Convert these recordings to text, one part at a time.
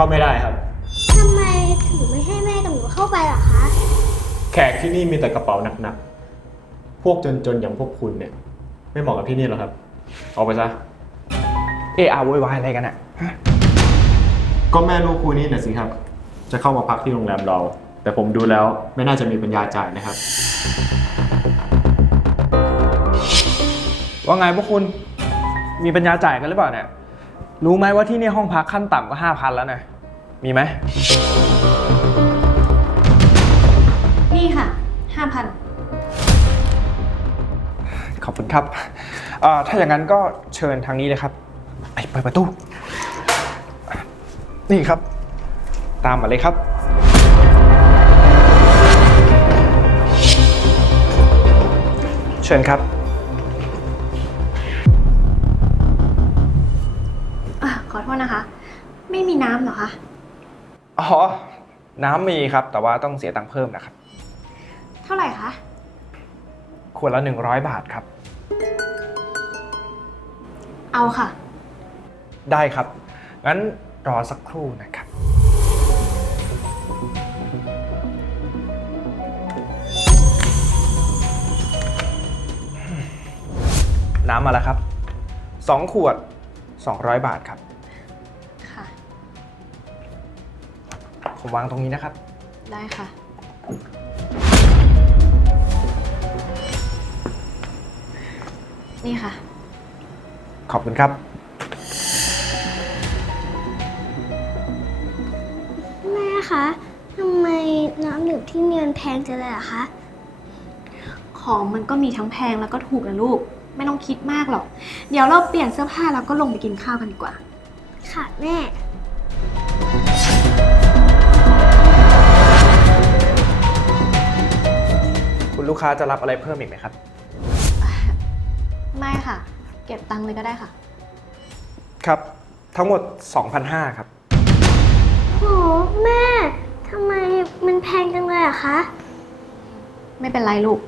เข้าไม่ได้ครับ ทำไมถึงไม่ให้แม่กับหนูเข้าไปล่ะคะ แขกที่นี่มีแต่กระเป๋าหนักๆ พวกจนๆ อย่างพวกคุณเนี่ย ไม่เหมาะกับที่นี่หรอกครับ ออกไปซะ เออาโวยวายอะไรกันอะฮะก็แม่ลูกคู่นี้น่ะสิครับ จะเข้ามาพักที่โรงแรมเรา แต่ผมดูแล้วไม่น่าจะมีปัญญาจ่ายนะครับ ว่าไงพวกคุณ มีปัญญาจ่ายกันหรือเปล่าเนี่ย รู้ไหมว่าที่นี่ห้องพักขั้นต่ำก็ห้าพันแล้วนะมีไหม นี่ค่ะห้าพันขอบคุณครับเอ่อถ้าอย่างนั้นก็เชิญทางนี้เลยครับไปเปิดประตู นี่ครับ ตามมาเลยครับ เชิญครับ น้ำมีครับ แต่ว่าต้องเสียตังค์เพิ่มนะครับ เท่าไหร่คะ ขวดละ 100 บาทครับ เอาค่ะ ได้ครับ งั้นรอสักครู่นะครับ น้ำมาแล้วครับ 2 ขวด 200 บาทครับ ผมวางตรงนี้นะครับ ได้ค่ะ นี่ค่ะ ขอบคุณครับ แม่คะทำไมน้ำดื่มที่เนียนแพงจังเลยอะคะ ของมันก็มีทั้งแพงแล้วก็ถูกนะลูก ไม่ต้องคิดมากหรอก เดี๋ยวเราเปลี่ยนเสื้อผ้าแล้วก็ลงไปกินข้าวกันดีกว่า ค่ะแม่ ลูกค้าจะรับอะไรเพิ่มอีกไหมครับ ไม่ค่ะ เก็บตังค์เลยก็ได้ค่ะ ครับ ทั้งหมด 2,500 ครับ โห แม่ ทำไมมันแพงจังเลยอะคะ ไม่เป็นไรลูก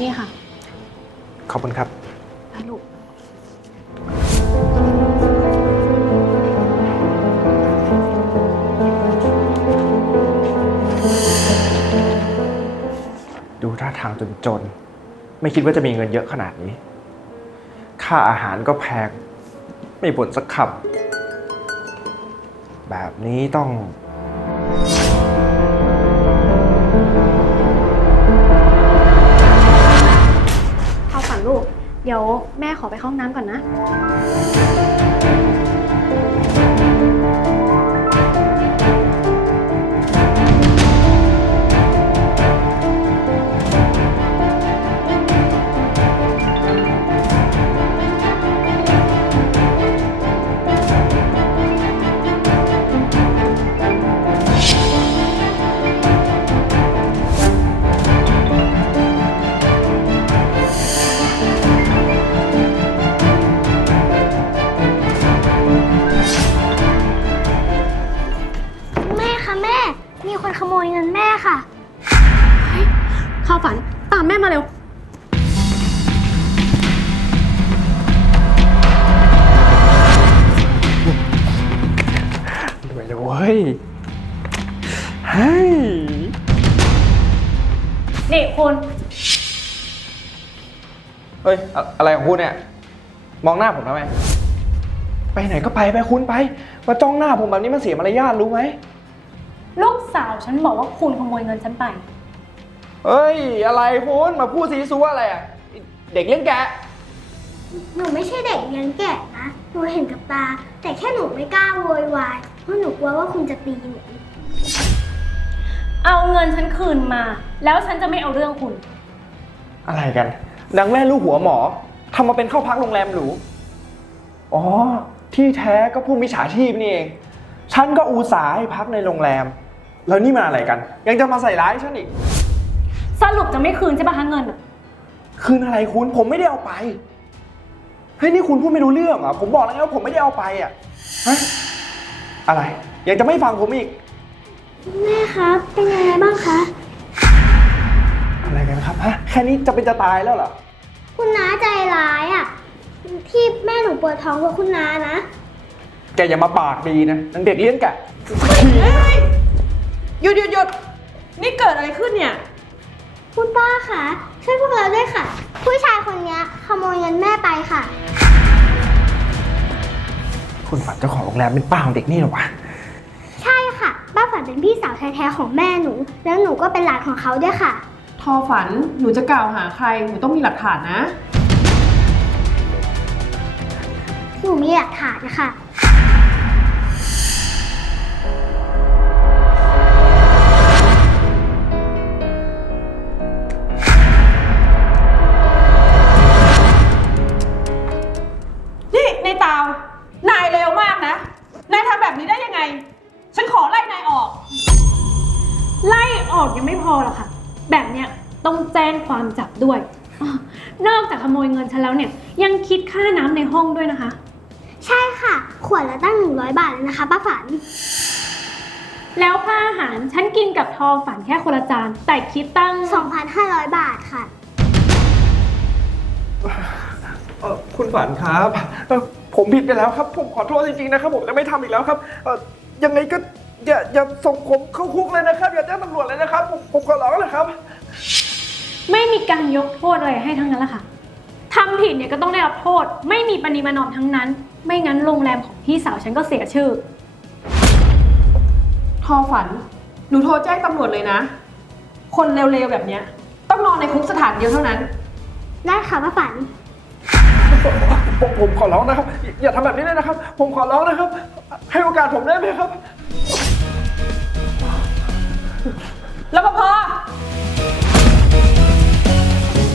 นี่ค่ะ ขอบคุณครับ ทาทางจนๆ ไม่คิดว่าจะมีเงินเยอะขนาดนี้ ค่าอาหารก็แพง ไม่บ่นสักคำแบบนี้ต้องเข้าฝันลูก เดี๋ยวแม่ขอไปเข้าห้องน้ำก่อนนะ นี่คุณเฮ้ยอะอะไรของคุณเนี่ย มองหน้าผมทำไม ไปไหนก็ไปไปคุณไป มาจ้องหน้าผมแบบนี้มันเสียมารยาทรู้ไหม ลูกสาวฉันบอกว่าคุณขโมยเงินฉันไป เฮ้ย อะไรคุณมาพูดซีซัวอะไรอะเด็กเลี้ยงแกะ หนูไม่ใช่เด็กเลี้ยงแกะนะ หนูเห็นกับตา แต่แค่หนูไม่กล้าโวยวาย เพราะหนูกลัวว่าคุณจะตีหนู เอาเงินฉันคืนมา แล้วฉันจะไม่เอาเรื่องคุณ อะไรกันนางแม่ลูกหัวหมอทำมาเป็นเข้าพักโรงแรมหรู อ๋อ ที่แท้ก็ผู้มิจฉาชีพนี่เอง ฉันก็อุตส่าห์ให้พักในโรงแรม แล้วนี่มาอะไรกัน ยังจะมาใส่ร้ายฉันอีก สรุปจะไม่คืนใช่ปะคะเงินอะคืนอะไรคุณผมไม่ได้เอาไป เฮ้ยนี่คุณพูดไม่รู้เรื่องเหรอะผมบอกแล้วไงว่าผมไม่ได้เอาไปอะฮะอะไร ยังจะไม่ฟังผมอีก แม่ครับ เป็นยังไงบ้างคะ อะไรกันครับฮะแค่นี้จะเป็นจะตายแล้วเหรอ คุณน้าใจร้ายอะที่แม่หนูปวดท้องเพราะคุณน้านะ แกอย่ามาปากดีนะนังเด็กเลี้ยงแกะหยุดหยุดหยุดนี่เกิดอะไรขึ้นเนี่ย คุณป้าคะช่วยพวกเราด้วยค่ะ ผู้ชายคนเนี้ยขโมยเงินแม่ไปค่ะ คุณฝันเจ้าของโรงแรมเป็นป้าของเด็กนี่เหรอวะ ใช่ค่ะ ป้าฝันเป็นพี่สาวแท้ๆของแม่หนู แล้วหนูก็เป็นหลานของเขาด้วยค่ะ ทอฝันหนูจะกล่าวหาใครหนูต้องมีหลักฐานนะ หนูมีหลักฐานนะคะ ความจับด้วยอ้อนอกจากขโมยเงินฉันแล้วเนี่ย ยังคิดค่าน้ำในห้องด้วยนะคะ ใช่ค่ะ ขวดละตั้ง 100 บาทเลยนะคะป้าฝัน แล้วค่าอาหารฉันกินกับทอฝันแค่คนละจาน แต่คิดตั้ง 2,500 บาทค่ะ เอ่อคุณฝันครับเอ่อผมผิดไปแล้วครับ ผมขอโทษจริงๆนะครับ ผมจะไม่ทำอีกแล้วครับเอ่อยังไงก็อย่าอย่าส่งผมเข้าคุกเลยนะครับ อย่าแจ้งตำรวจเลยนะครับ ผมผมขอร้องเลยครับ ไม่มีการยกโทษอะไรให้ทั้งนั้นละค่ะทำผิดเนี่ยก็ต้องได้รับโทษ ไม่มีปณิมานอมทั้งนั้น ไม่งั้นโรงแรมของพี่สาวฉันก็เสียชื่อ ทอฝัน หนูโทรแจ้งตำรวจเลยนะ คนเร็วๆแบบเนี้ย ต้องนอนในคุกสถานเดียวเท่านั้น ได้ค่ะป้าฝัน ผมผมขอร้องนะครับ อย่าอย่าทำแบบนี้เลยนะครับ ผมขอร้องนะครับ ให้โอกาสผมได้ไหมครับ แล้วก็พอ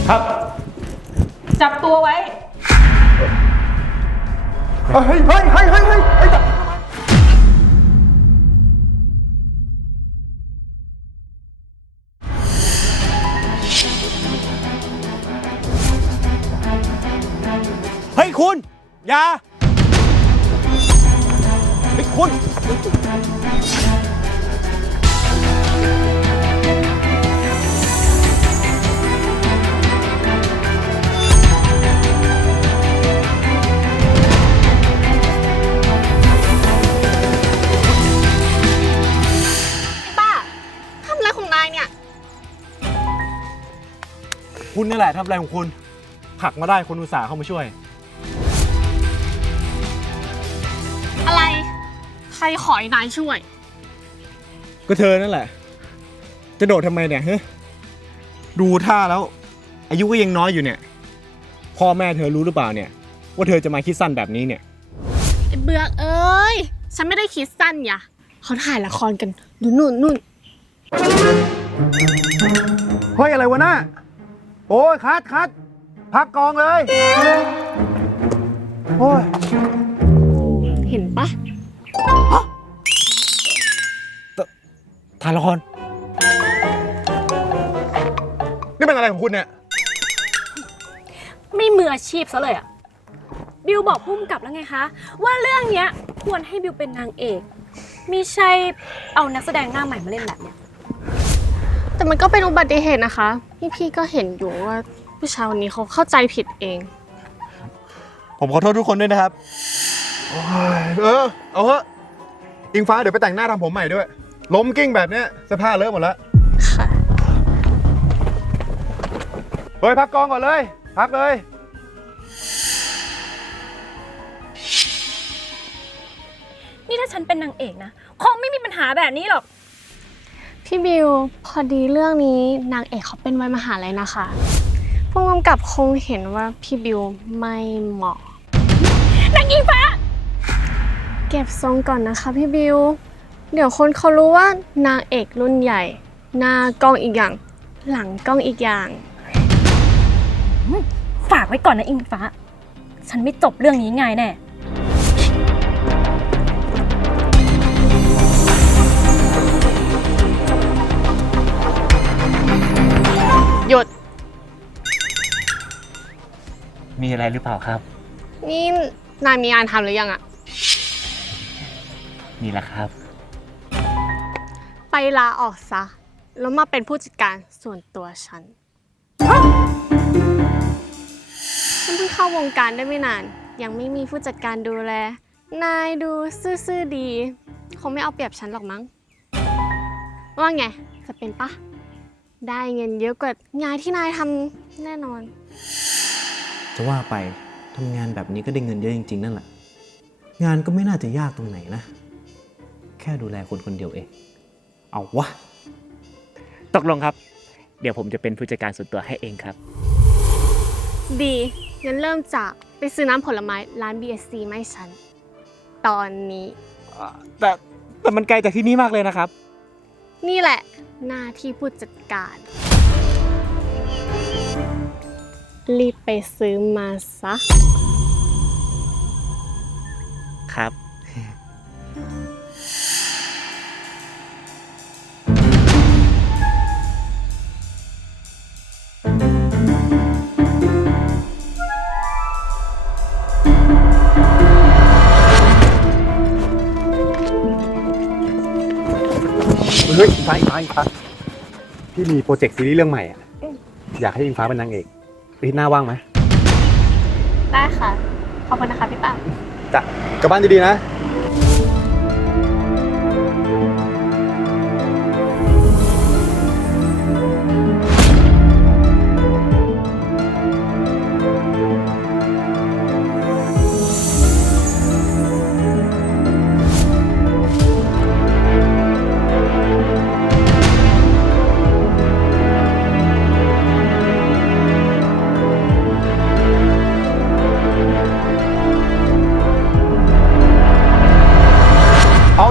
ครับจับตัวไว้ เฮ้ยเฮ้ยเฮ้ยเฮ้ยเฮ้ยเฮ้ยจับเฮ้ยคุณ อย่าเฮ้ยคุณ คุณนี่แหละทำอะไรของคุณผลักมาได้คนอุตส่าห์เข้ามาช่วย อะไร ใครขอให้นายช่วย ก็เธอนั่นแหละ จะโดดทำไมเนี่ยฮะดูท่าแล้ว อายุก็ยังน้อยอยู่เนี่ย พ่อแม่เธอรู้หรือเปล่าเนี่ย ว่าเธอจะมาคิดสั้นแบบนี้เนี่ย ไอ้เบือกเอ้ย ฉันไม่ได้คิดสั้นอย่ะเขาถ่ายละครกันดูนู่นนู่นเฮ้ยอะไรวะน่า โอ้ยคัดคัดพักกองเลย โอ้ยเห็นปะถ่ายละครนี่เป็นอะไรของคุณเนี่ย ไม่มืออาชีพซะเลยอะบิวบอกพุ่มกับแล้วไงคะ ว่าเรื่องเนี้ยควรให้บิวเป็นนางเอกไม่ใช่เอานักแสดงหน้าใหม่มาเล่นแบบเนี้ย แต่มันก็เป็นอุบัติเหตุนะคะพี่พี่ๆก็เห็นอยู่ว่าผู้ชายคนนี้เขาเข้าใจผิดเอง ผมขอโทษทุกคนด้วยนะครับเออ เอาเถอะอิงฟ้าเดี๋ยวไปแต่งหน้าทำผมใหม่ด้วย ล้มกิ้งแบบเนี้ยเสื้อผ้าเลอะหมดแล้วค่ะ เฮ้ยพักกองก่อนเลย พักเลย นี่ถ้าฉันเป็นนางเอกนะ คงไม่มีปัญหาแบบนี้หรอก พี่บิวพอดีเรื่องนี้นางเอกเขาเป็นวัยมหาลัยนะคะผู้กำกับคงเห็นว่าพี่บิวไม่เหมาะ นางอิงฟ้า เก็บทรงก่อนนะคะพี่บิว เดี๋ยวคนเขารู้ว่านางเอกรุ่นใหญ่ หน้ากล้องอีกอย่าง หลังกล้องอีกอย่าง ฝากไว้ก่อนนะอิงฟ้า ฉันไม่จบเรื่องนี้ง่ายแน่ หยุด มีอะไรหรือเปล่าครับ นี่นายมีงานทำหรือยังอะมีแล้วครับ ไปลาออกซะ แล้วมาเป็นผู้จัดการส่วนตัวฉัน ฉันเพิ่งเข้าวงการได้ไม่นาน ยังไม่มีผู้จัดการดูแล นายดูซื่อๆดี คงไม่เอาเปรียบฉันหรอกมั้ง ว่าไง จะเป็นปะ ได้เงินเยอะกว่างานที่นายทำแน่นอน จะว่าไปทำงานแบบนี้ก็ได้เงินเยอะจริงๆนั่นแหละ งานก็ไม่น่าจะยากตรงไหนนะ แค่ดูแลคนคนเดียวเอง เอาวะ ตกลงครับ เดี๋ยวผมจะเป็นผู้จัดการส่วนตัวให้เองครับ ดีงั้นเริ่มจากไปซื้อน้ำผลไม้ร้าน BSC ไม่ฉัน ตอนนี้ แต่แต่มันไกลจากที่นี่มากเลยนะครับ นี่แหละหน้าที่ผู้จัดการ รีบไปซื้อมาซะ ครับ ฟ้าอิงฟ้าอิงฟ้าพี่มีโปรเจกต์ซีรีส์เรื่องใหม่อะอยากให้อิงฟ้าเป็นนางเอกอาทิตย์หน้าว่างไหมได้ค่ะ ขอบคุณนะคะพี่ปั๊มจ้ะกลับบ้านดีๆนะ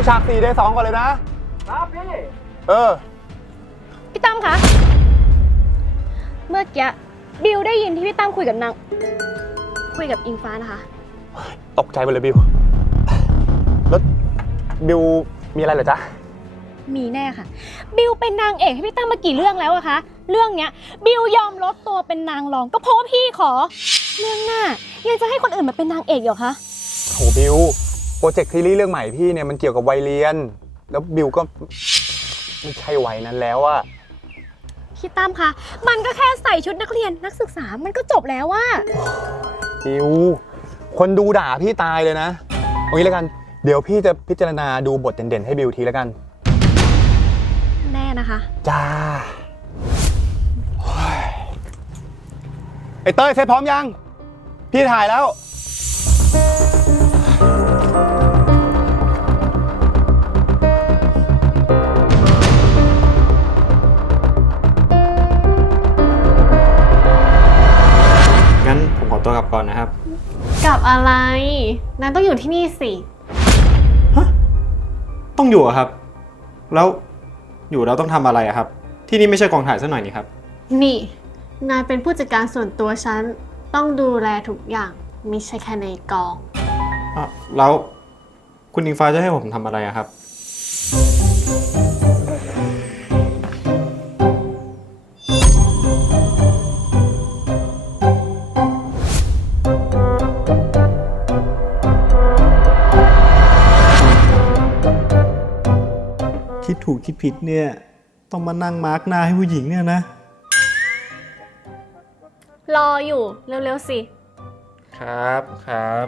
ฉากสี่เดย์สองก่อนเลยนะ ครับพี่ เออ พี่ตั้มคะ เมื่อกี้บิวได้ยินที่พี่ตั้มคุยกับนาง คุยกับอิงฟ้านะคะ ตกใจไปเลยบิว แล้วบิวมีอะไรเหรอจ๊ะ มีแน่ค่ะ บิวเป็นนางเอกให้พี่ตั้มมากี่เรื่องแล้วอะคะ เรื่องเนี้ย บิวยอมลดตัวเป็นนางรอง ก็เพราะว่าพี่ขอ เรื่องหน้ายังจะให้คนอื่นมาเป็นนางเอกอีกเหรอคะ โหบิว โปรเจกต์ซีรีส์เรื่องใหม่พี่เนี่ยมันเกี่ยวกับวัยเรียน แล้วบิวก็ไม่ใช่วัยนั้นแล้วอะพี่ตั้มคะ มันก็แค่ใส่ชุดนักเรียนนักศึกษา มันก็จบแล้วว่าบิว คนดูด่าพี่ตายเลยนะเอางี้แล้วกัน เดี๋ยวพี่จะพิจารณาดูบทเด่นๆให้บิวทีแล้วกัน แน่นะคะ จ้าโอ้ยไอ้เต้ยเสร็จพร้อมยัง พี่ถ่ายแล้ว ตัวกลับก่อนนะครับกับอะไร นายต้องอยู่ที่นี่สิ ต้องอยู่อะครับ แล้วอยู่แล้วต้องทำอะไรอะครับ ที่นี่ไม่ใช่กองถ่ายซะหน่อยนี่ครับ นี่ นายเป็นผู้จัดการส่วนตัวฉัน ต้องดูแลทุกอย่างไม่ใช่แค่ในกอง อะแล้วคุณอิงฟ้าจะให้ผมทำอะไรอะครับ คิดถูกคิดผิดเนี่ย ต้องมานั่งมาร์กหน้าให้ผู้หญิงเนี่ยนะ รออยู่เร็วๆสิ ครับครับ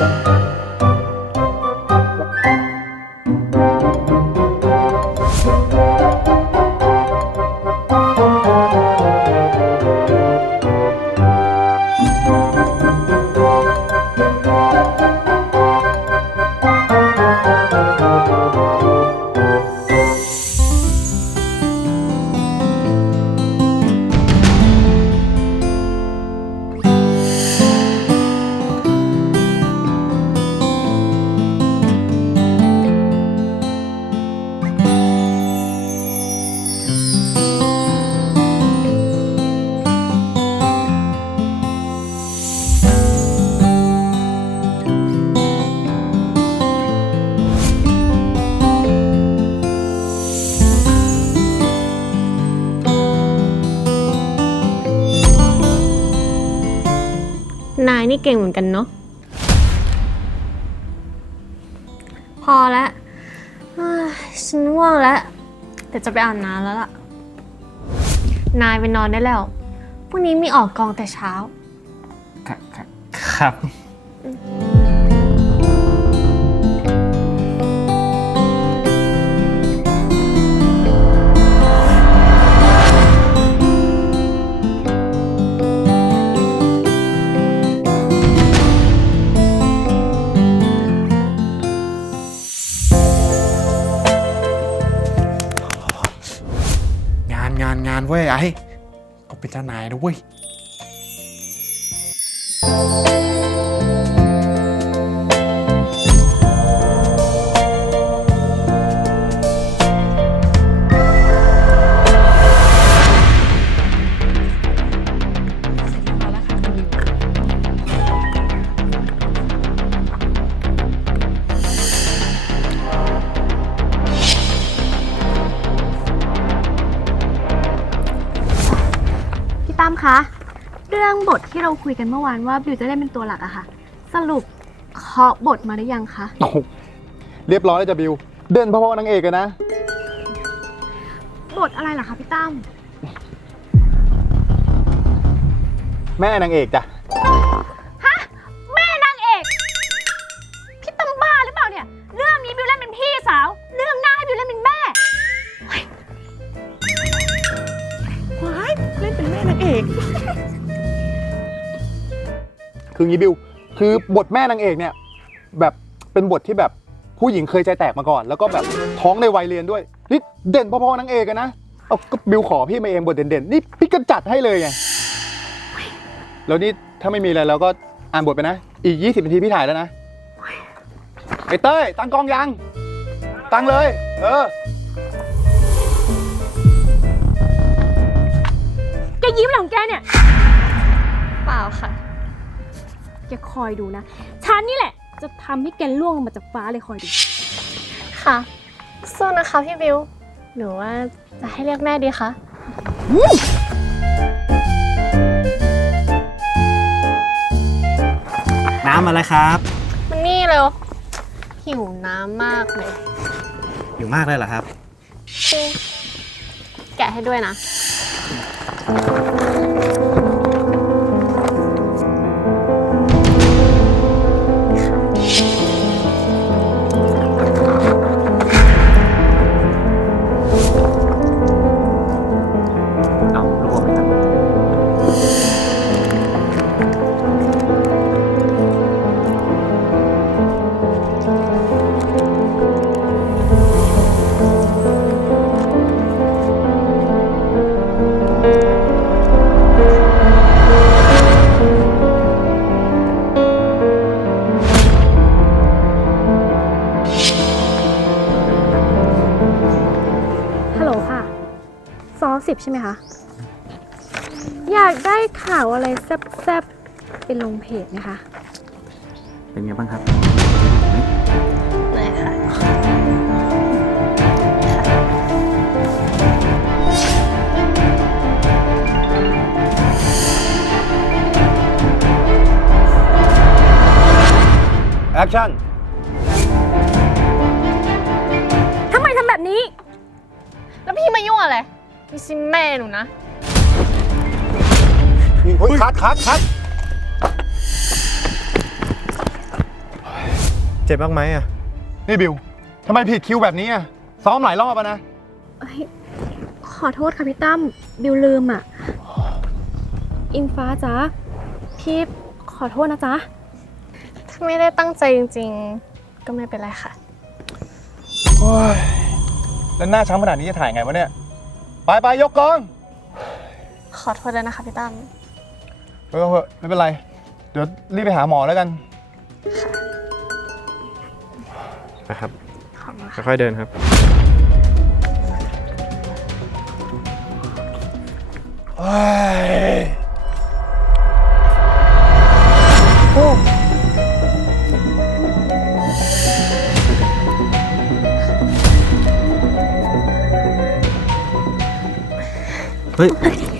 นา เก่งเหมือนกันเนาะพอแล้วเอ้ยฉันว่างแล้วเดี๋ยวจะไปอาบน้ำแล้วล่ะ นายไปนอนได้แล้วพรุ่งนี้มีออกกองแต่เช้า ครับง เว้ยไอ้ก็เป็นเจ้านายนะเว้ย ทที่เราคุยกันเมื่อวานว่าบิวจะได้เป็นตัวหลักอะค่ะ สรุปเคาะบทมาหรือยังคะ โอ้โหเรียบร้อยแล้วจ้ะบิว เด่นพอๆนางเอกเลยนะ บทอะไรล่ะคะพี่ตั้ม แม่นางเอกจ้ะ คืองี้บิวคือบทแม่นางเอกเนี่ยแบบเป็นบทที่แบบผู้หญิงเคยใจแตกมาก่อน แล้วก็แบบท้องในวัยเรียนด้วยนี่เด่นพอๆนางเอกอะนะเอาก็บิวขอพี่มาเองบทเด่นๆนี่พี่ก็จัดให้เลยไงแล้วนี่ถ้าไม่มีอะไรเราก็อ่านบทไปนะ อีก 20นาทีพี่ถ่ายแล้วนะไอ้เต้ยตั้งกล้องยัง ตั้งเลย เออแกยิ้มอะไรของแกเนี่ย เปล่าค่ะ แกคอยดูนะ ฉันนี่แหละ จะทำให้แกล่วงลงมาจากฟ้าเลยคอยดู ค่ะ สู้นะคะพี่บิวหนูว่าจะให้เรียกแม่ดีคะ น้ำอะไรครับมันนี่เร็ว หิวน้ำมากเลย อยู่มากเลยเหรอครับจริงแกะให้ด้วยนะ 190 ใช่ไหมคะ อยากได้ข่าวอะไรแซ่บๆ เป็นลงเพจไหมคะ เป็นไงบ้างครับ ไม่ค่ะ แอคชั่น ทำไมทำแบบนี้ แล้วพี่มายุ่งอะไร ไม่ใช่แม่หนูนะเฮ้ยคัดคัดคัดเจ็บบ้างไหมอะนี่บิวทำไมผิดคิวแบบนี้อะซ้อมหลายรอบอะนะ เอ้ยขอโทษค่ะพี่ตั้ม บิวลืมอะ อิงฟ้าจ๊ะ พี่ขอโทษนะจ๊ะ ถ้าไม่ได้ตั้งใจจริงๆ ก็ไม่เป็นไรค่ะโอ้ยแล้วหน้าช้ำขนาดนี้จะถ่ายไงวะเนี่ย ไปไปยกกองขอโทษเลยนะคะพี่ตั้ม เออเถอะไม่เป็นไร เดี๋ยวรีบไปหาหมอแล้วกัน นะครับ ขอบคุณค่ะ ค่อยๆเดินครับ เฮ้ย เ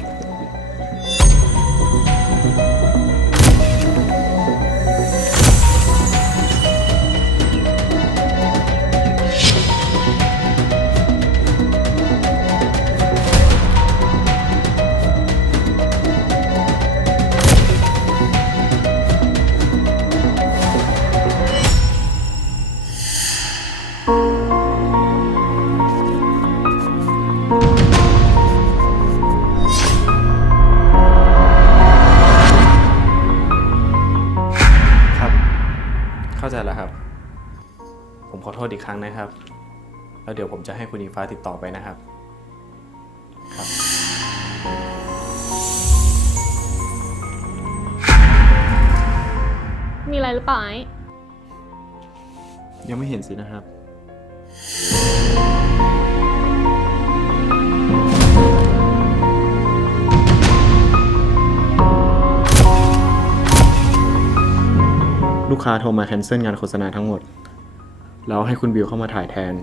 ครั้งนะครับ แล้วเดี๋ยวผมจะให้คุณอิงฟ้าติดต่อไปนะครับ ครับ มีอะไรหรือเปล่าไอ้ยังไม่เห็นสินะครับ ลูกค้าโทรมาแคนเซิลงานโฆษณาทั้งหมด แล้วให้คุณบิวเข้ามาถ่ายแทน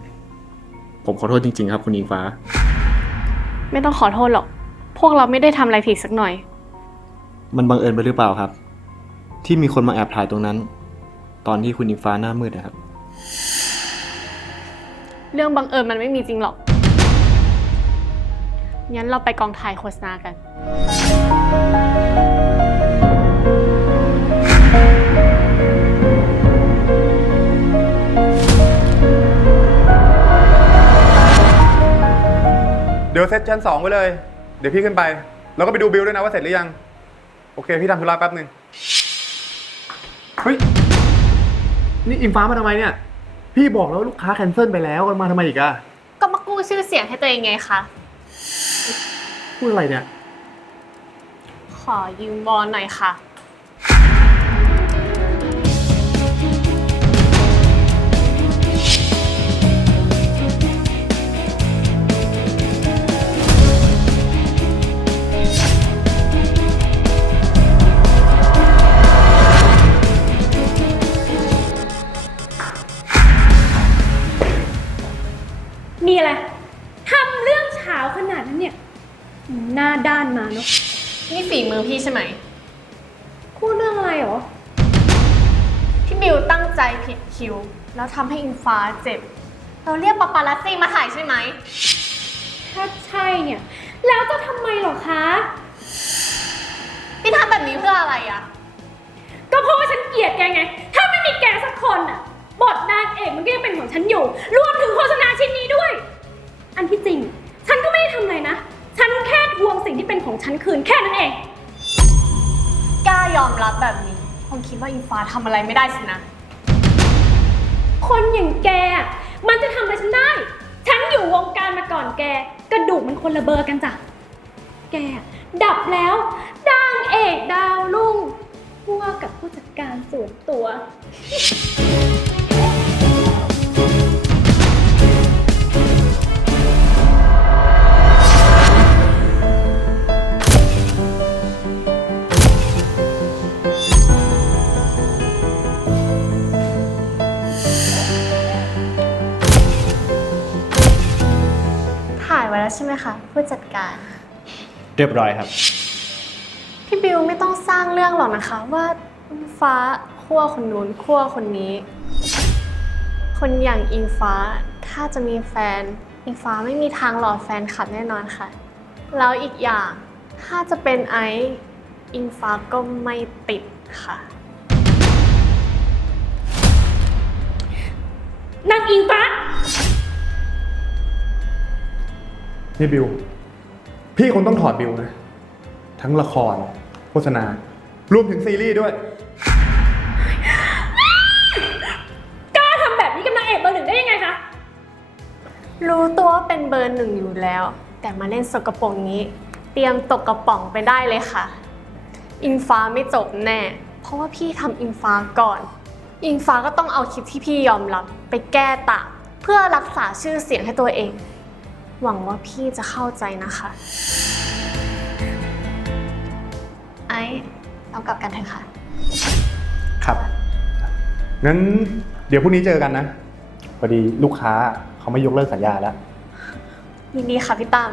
ผมขอโทษจริง ๆ ครับ คุณอิงฟ้า ไม่ต้องขอโทษหรอก พวกเราไม่ได้ทำอะไรผิดสักหน่อย มันบังเอิญไปหรือเปล่าครับ ที่มีคนมาแอบถ่ายตรงนั้น ตอนที่คุณอิงฟ้าหน้ามืดนะครับ เรื่องบังเอิญมันไม่มีจริงหรอก งั้นเราไปกองถ่ายโฆษณากัน เดี๋ยวเซตชั้นสองไว้เลย เดี๋ยวพี่ขึ้นไป แล้วก็ไปดูบิลด้วยนะว่าเสร็จหรือยัง โอเค พี่ทำธุระแป๊บหนึ่งเฮ้ย นี่อิงฟ้ามาทำไมเนี่ย พี่บอกแล้วว่าลูกค้าแคนเซิลไปแล้วมาทำไมอีกอะก็มากู้ชื่อเสียงให้ตัวเองไงคะ พูดอะไรเนี่ย ขอยืมวอนหน่อยค่ะ มีอะไรทำเรื่องเช้าขนาดนั้นเนี่ย หน้าด้านมาเนาะนี่ฝีมือพี่ใช่ไหม พูดเรื่องอะไรหรอพี่บิวตั้งใจผิดคิว แล้วทำให้อิงฟ้าเจ็บ เราเรียกปาปารัสซี่มาถ่ายใช่ไหม ถ้าใช่เนี่ย แล้วจะทำไมหรอคะ พี่ทำแบบนี้เพื่ออะไรอะก็เพราะว่าฉันเกลียดแกไง ถ้าไม่มีแกสักคนอะ บทนางเอกมันก็ยังเป็นของฉันอยู่ รวมถึงโฆษณาชิ้นนี้ด้วย อันที่จริง ฉันก็ไม่ได้ทำอะไรนะ ฉันแค่ทวงสิ่งที่เป็นของฉันคืนแค่นั้นเอง กล้ายอมรับแบบนี้ คงคิดว่าอิงฟ้าทำอะไรไม่ได้สินะ คนอย่างแกอะมันจะทำอะไรฉันได้ ฉันอยู่วงการมาก่อนแก กระดูกมันคนละเบอร์กันจ้ะ แกอะดับแล้วดังเอกดาวรุ่งพวกกับผู้จัดการส่วนตัว ไว้แล้วใช่ไหมคะผู้จัดการ เรียบร้อยครับ พี่บิวไม่ต้องสร้างเรื่องหรอกนะคะ ว่าฟ้าขั้วคนนู้นขั้วคนนี้ คนอย่างอิงฟ้าถ้าจะมีแฟน อิงฟ้าไม่มีทางหลอกแฟนคลับแน่นอนค่ะ แล้วอีกอย่างถ้าจะเป็นไอซ์อิงฟ้าก็ไม่ติดค่ะ นางอิงฟ้า นี่บิลพี่คงต้องถอดบิลนะ ทั้งละคร โฆษณา รวมถึงซีรีส์ด้วย กล้าทำแบบนี้กับนางเอกเบอร์หนึ่งได้ยังไงคะ รู้ตัวว่าเป็นเบอร์หนึ่งอยู่แล้ว แต่มาเล่นสกปรกนี้ เตรียมตกกระป๋องไปได้เลยค่ะ อิงฟ้าไม่จบแน่ เพราะว่าพี่ทำอิงฟ้าก่อน อิงฟ้าก็ต้องเอาคลิปที่พี่ยอมรับ ไปแก้ต่างเพื่อรักษาชื่อเสียงให้ตัวเอง หวังว่าพี่จะเข้าใจนะคะ ไอ้เรากลับกันเถอะค่ะ ครับ งั้นเดี๋ยวพรุ่งนี้เจอกันนะพอดีลูกค้าเขาไม่ยกเลิกสัญญาแล้ว ยินดีค่ะพี่ตั้ม